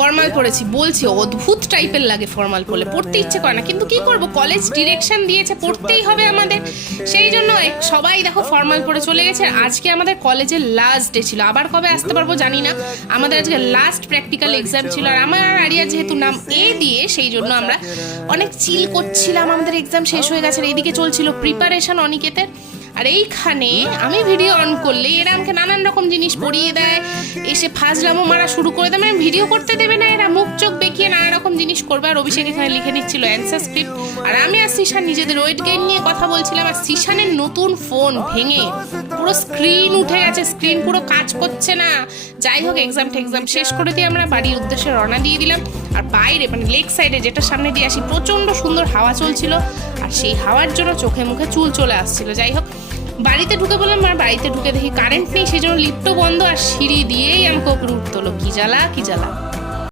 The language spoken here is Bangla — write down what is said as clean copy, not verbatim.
ফর্মাল পড়েছি, বলছি অদ্ভুত টাইপের লাগে ফর্মাল পরলে, পড়তে ইচ্ছে করে না, কিন্তু কি করব, কলেজ ডিরেকশন দিয়েছে পড়তেই হবে আমাদের, সেই জন্য সবাই দেখো ফর্মাল পরে চলে গেছে। আজকে আমাদের কলেজের লাস্ট ডে ছিল, আবার কবে আসতে পারবো জানি না। আমাদের আজকে লাস্ট প্র্যাকটিক্যাল এক্সাম ছিল, আর আমার আরিয়া যেহেতু নাম এ দিয়ে, সেই জন্য আমরা অনেক চিল করছিলাম, আমাদের এক্সাম শেষ হয়ে গেছে, এইদিকে চলছিল প্রিপারেশন অনিকেতের। আর এইখানে আমি ভিডিও অন করলে এরা আমাকে নানান রকম জিনিস পড়িয়ে দেয়, এসে ফাজলামো মারা শুরু করে দেয়, মানে ভিডিও করতে দেবে না, এরা মুখ চোখ বেঁকিয়ে নানা রকম জিনিস করবে। আর অভিষেক এখানে লিখে নিচ্ছিল অ্যান্সার স্ক্রিপ্ট, আর আমি আর সিশান নিজেদের ওয়েট গেইন নিয়ে কথা বলছিলাম। আর সিশানের নতুন ফোন ভেঙে পুরো স্ক্রিন উঠে গেছে, স্ক্রিন পুরো কাজ করছে না। যাই হোক, এক্সাম শেষ করে দিয়ে আমরা বাড়ির উদ্দেশ্যে রওনা দিয়ে দিলাম। আর বাইরে মানে লেক সাইডে যেটা সামনে দিয়ে আসি, প্রচণ্ড সুন্দর হাওয়া চলছিল, আর সেই হাওয়ার জন্য চোখে মুখে চুল চলে আসছিল। যাই হোক, বাড়িতে ঢুকে বললাম, আর বাড়িতে ঢুকে দেখি কারেন্ট নেই, সেই জন্য লিফটও বন্ধ, আর সিঁড়ি দিয়েই আমাকে উপরে উঠতে হলো। কি জ্বালা কি জ্বালা।